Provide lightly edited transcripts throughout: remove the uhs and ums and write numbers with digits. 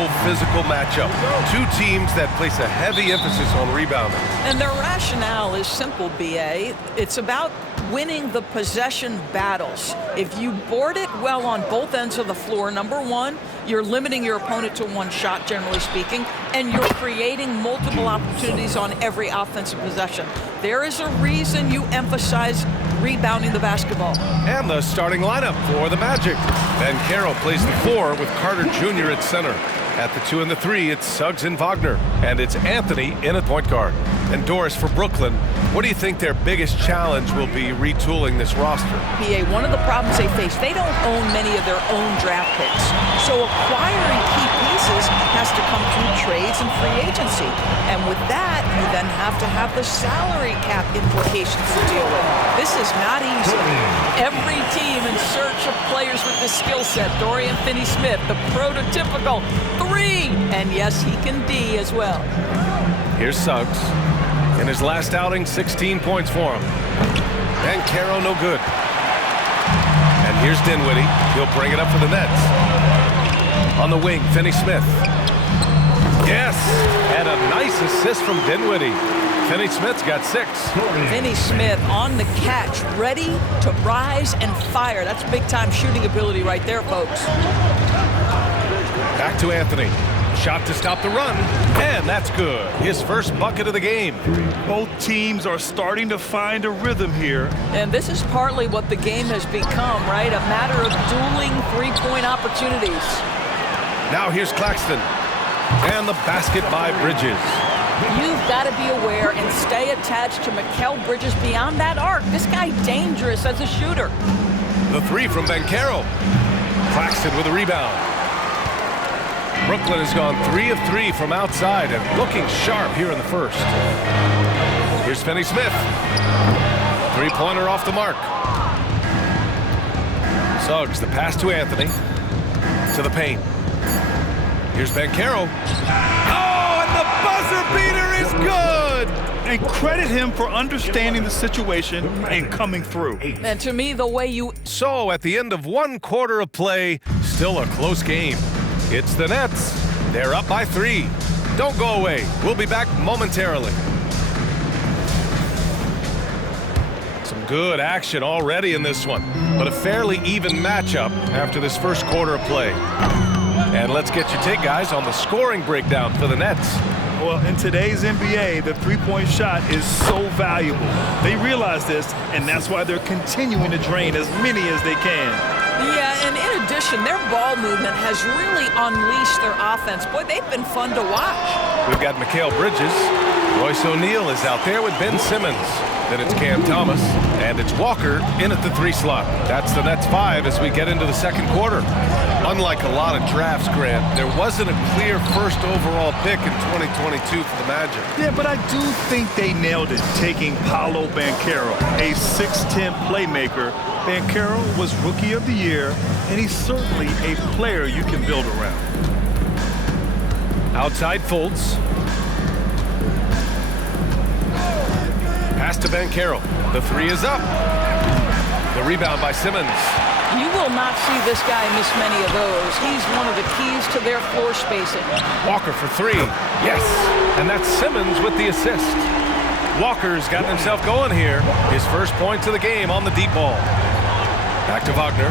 brutal physical matchup. Two teams that place a heavy emphasis on rebounding. And their rationale is simple, B.A. It's about winning the possession battles. If you board it well on both ends of the floor, number one, you're limiting your opponent to one shot, generally speaking, and you're creating multiple opportunities on every offensive possession. There is a reason you emphasize rebounding the basketball. And the starting lineup for the Magic. Banchero plays the 4 with Carter Jr. at center. At the 2 and the 3, it's Suggs and Wagner. And it's Anthony in at point guard. And Doris, for Brooklyn, what do you think their biggest challenge will be retooling this roster? PA, one of the problems they face, they don't own many of their own draft picks. So acquiring key pieces has to come through trades and free agency. And with that, you then have to have the salary cap implications to deal with. This is not easy. Every team in search of players with this skill set. Dorian Finney-Smith, the prototypical 3. And yes, he can D as well. Here's Suggs. In his last outing, 16 points for him. Banchero no good. And here's Dinwiddie. He'll bring it up for the Nets. On the wing, Finney-Smith. Yes! And a nice assist from Dinwiddie. Finney-Smith's got 6. Finney-Smith on the catch, ready to rise and fire. That's big-time shooting ability right there, folks. Back to Anthony. Shot to stop the run, and that's good. His first bucket of the game. Both teams are starting to find a rhythm here. And this is partly what the game has become, right? A matter of dueling three-point opportunities. Now here's Claxton. And the basket by Bridges. You've got to be aware and stay attached to Mikal Bridges beyond that arc. This guy dangerous as a shooter. The 3 from Banchero. Claxton with a rebound. Brooklyn has gone 3 of 3 from outside and looking sharp here in the first. Here's Finney-Smith. 3-pointer off the mark. Suggs, the pass to Anthony. To the paint. Here's Banchero. Oh, and the buzzer beater is good! And credit him for understanding the situation and coming through. And to me, the way you... So, at the end of 1 quarter of play, still a close game. It's the Nets. They're up by 3. Don't go away. We'll be back momentarily. Some good action already in this one, but a fairly even matchup after this first quarter of play. And let's get your take, guys, on the scoring breakdown for the Nets. Well, in today's NBA, the three-point shot is so valuable. They realize this, and that's why they're continuing to drain as many as they can. Yeah, and in addition, their ball movement has really unleashed their offense. Boy, they've been fun to watch. We've got Mikal Bridges. Royce O'Neal is out there with Ben Simmons. Then it's Cam Thomas, and it's Walker in at the 3 slot. That's the Nets 5 as we get into the second quarter. Unlike a lot of drafts, Grant, there wasn't a clear first overall pick in 2022 for the Magic. Yeah, but I do think they nailed it, taking Paolo Banchero, a 6'10 playmaker. Banchero was Rookie of the Year, and he's certainly a player you can build around. Outside Fultz. Pass to Banchero. The 3 is up. The rebound by Simmons. You will not see this guy miss many of those. He's one of the keys to their floor spacing. Walker for 3. Yes. And that's Simmons with the assist. Walker's gotten himself going here. His first points of the game on the deep ball. Back to Wagner.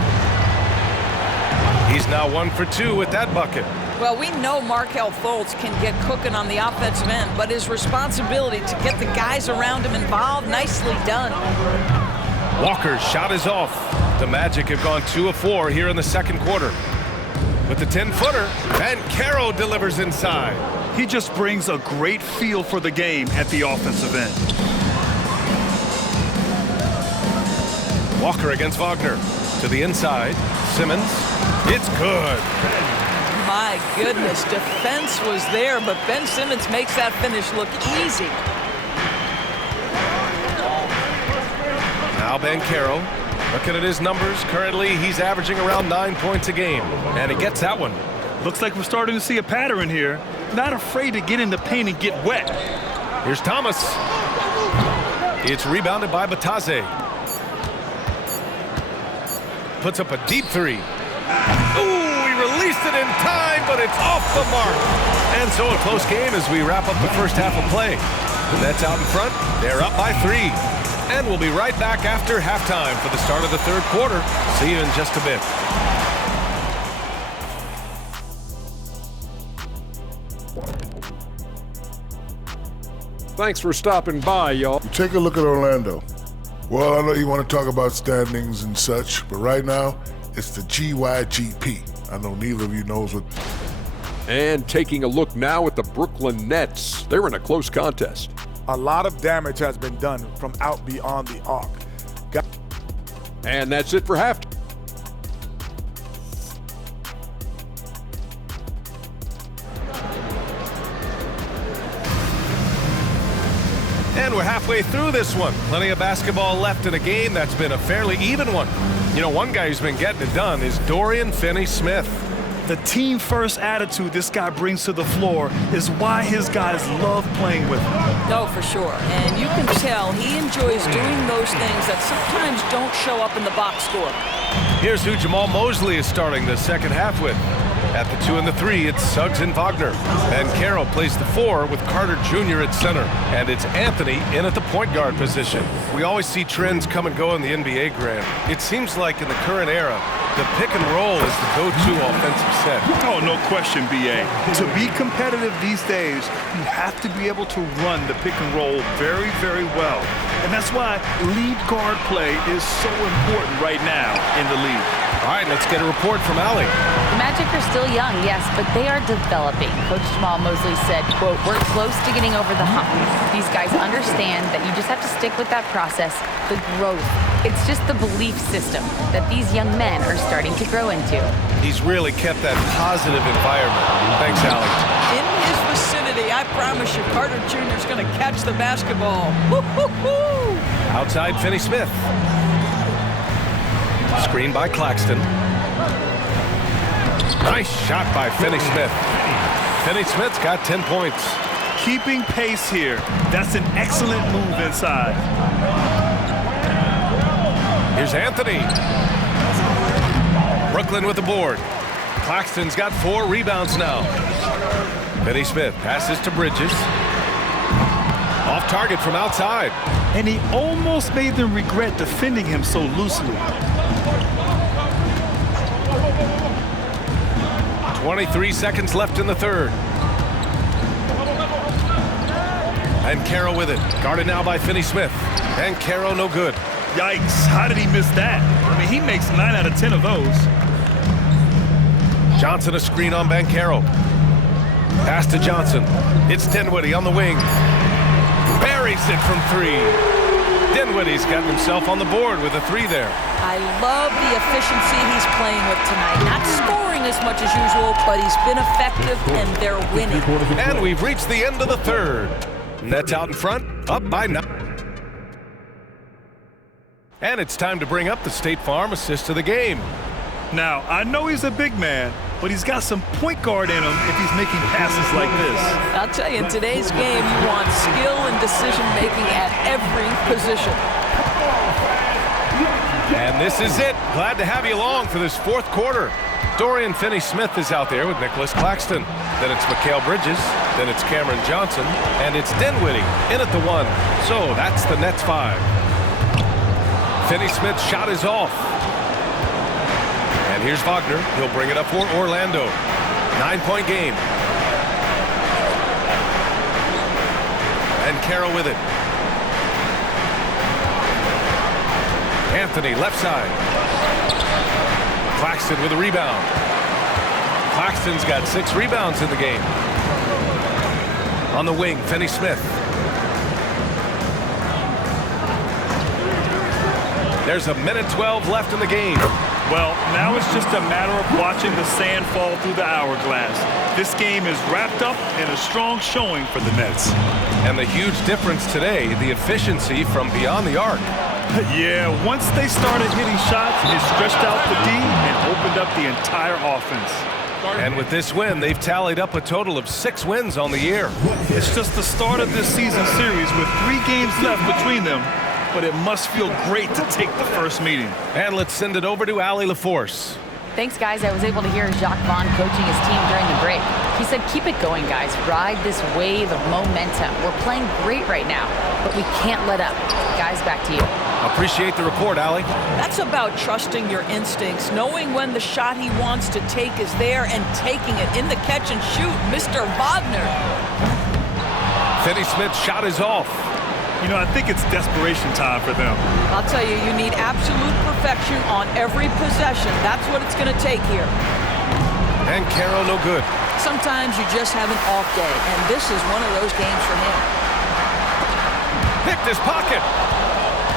He's now 1 for 2 with that bucket. Well, we know Markelle Fultz can get cooking on the offensive end, but his responsibility to get the guys around him involved, nicely done. Walker's shot is off. The Magic have gone 2 of 4 here in the second quarter. With the 10-footer, Banchero delivers inside. He just brings a great feel for the game at the offensive end. Walker against Wagner. To the inside. Simmons. It's good. My goodness, defense was there, but Ben Simmons makes that finish look easy. Now Banchero. Looking at his numbers, currently he's averaging around 9 points a game. And he gets that one. Looks like we're starting to see a pattern here. Not afraid to get in the paint and get wet. Here's Thomas. It's rebounded by Batase. Puts up a deep 3. Ooh, he released it in time, but it's off the mark. And so a close game as we wrap up the first half of play. The Nets out in front. They're up by 3. And we'll be right back after halftime for the start of the third quarter. See you in just a bit. Thanks for stopping by, y'all. Take a look at Orlando. Well, I know you want to talk about standings and such, but right now, it's the GYGP. I know neither of you knows what... And taking a look now at the Brooklyn Nets. They're in a close contest. A lot of damage has been done from out beyond the arc. And that's it for halftime. And we're halfway through this one. Plenty of basketball left in a game that's been a fairly even one. You know, one guy who's been getting it done is Dorian Finney-Smith. The team-first attitude this guy brings to the floor is why his guys love playing with him. No, for sure. And you can tell he enjoys doing those things that sometimes don't show up in the box score. Here's who Jamal Mosley is starting the second half with. At the 2 and the 3, it's Suggs and Wagner. And Carroll plays the 4 with Carter Jr. at center. And it's Anthony in at the point guard position. We always see trends come and go in the NBA, Grant. It seems like in the current era, the pick and roll is the go-to offensive set. Oh, no question, B.A. To be competitive these days, you have to be able to run the pick and roll very, very well. And that's why lead guard play is so important right now in the league. All right, let's get a report from Allie. The Magic are still young, yes, but they are developing. Coach Jamal Mosley said, quote, "We're close to getting over the hump. These guys understand that you just have to stick with that process, the growth. It's just the belief system that these young men are starting to grow into." He's really kept that positive environment. Thanks, Allie. In his vicinity, I promise you, Carter Jr. is going to catch the basketball. Woo-hoo-hoo! Outside Finney-Smith. Screen by Claxton. Nice shot by Finney-Smith. Finney-Smith's got 10 points. Keeping pace here. That's an excellent move inside. Here's Anthony. Brooklyn with the board. Claxton's got 4 rebounds now. Finney-Smith passes to Bridges. Off target from outside. And he almost made them regret defending him so loosely. 23 seconds left in the third. And Carroll with it. Guarded now by Finney-Smith. And Carroll no good. Yikes, how did he miss that? I mean, he makes 9 out of 10 of those. Johnson a screen on Banchero. Pass to Johnson. It's Dinwiddie on the wing. Buries it from 3. Dinwiddie's gotten himself on the board with a 3 there. I love the efficiency he's playing with tonight. Not scoring as much as usual, but he's been effective and they're winning. And we've reached the end of the third. Nets out in front, up by 9. And it's time to bring up the State Farm assist of the game. Now, I know he's a big man, but he's got some point guard in him if he's making passes like this. I'll tell you, in today's game, you want skill and decision-making at every position. And this is it. Glad to have you along for this fourth quarter. Dorian Finney-Smith is out there with Nicholas Claxton. Then it's Mikal Bridges. Then it's Cameron Johnson. And it's Dinwiddie in at the 1. So that's the Nets 5. Finney-Smith's shot is off. And here's Wagner. He'll bring it up for Orlando. 9-point game. And Carroll with it. Anthony, left side. Claxton with a rebound. Claxton's got 6 rebounds in the game. On the wing, Finney-Smith. There's a minute 12 left in the game. Well, now it's just a matter of watching the sand fall through the hourglass. This game is wrapped up in a strong showing for the Nets. And the huge difference today, the efficiency from beyond the arc. Yeah, once they started hitting shots, it stretched out the D and opened up the entire offense. And with this win, they've tallied up a total of 6 wins on the year. It's just the start of this season series with 3 games left between them, but it must feel great to take the first meeting. And let's send it over to Allie LaForce. Thanks, guys. I was able to hear Jacques Vaughn coaching his team during the break. He said, keep it going, guys. Ride this wave of momentum. We're playing great right now, but we can't let up. Guys, back to you. Appreciate the report, Allie. That's about trusting your instincts, knowing when the shot he wants to take is there and taking it in the catch and shoot. Mr. Wagner. Finney-Smith's shot is off. You know, I think it's desperation time for them. I'll tell you, you need absolute perfection on every possession. That's what it's going to take here. And Caro no good. Sometimes you just have an off day, and this is one of those games for him. Picked his pocket.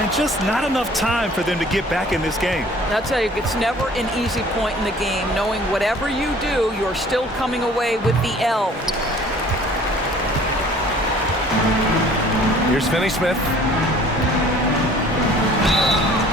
And just not enough time for them to get back in this game. I'll tell you, it's never an easy point in the game, knowing whatever you do, you're still coming away with the L. Here's Finney-Smith.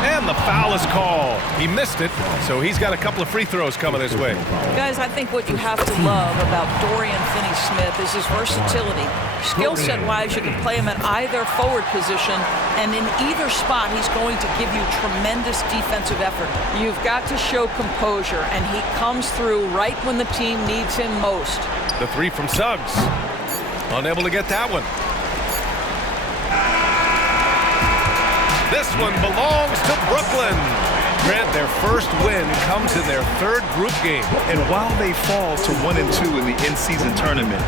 And the foul is called. He missed it, so he's got a couple of free throws coming his way. Guys, I think what you have to love about Dorian Finney-Smith is his versatility. Skill set-wise, you can play him at either forward position, and in either spot, he's going to give you tremendous defensive effort. You've got to show composure, and he comes through right when the team needs him most. The three from Suggs. Unable to get that one. This one belongs to Brooklyn. Grant, their first win comes in their third group game. And while they fall to 1-2 in the in-season tournament,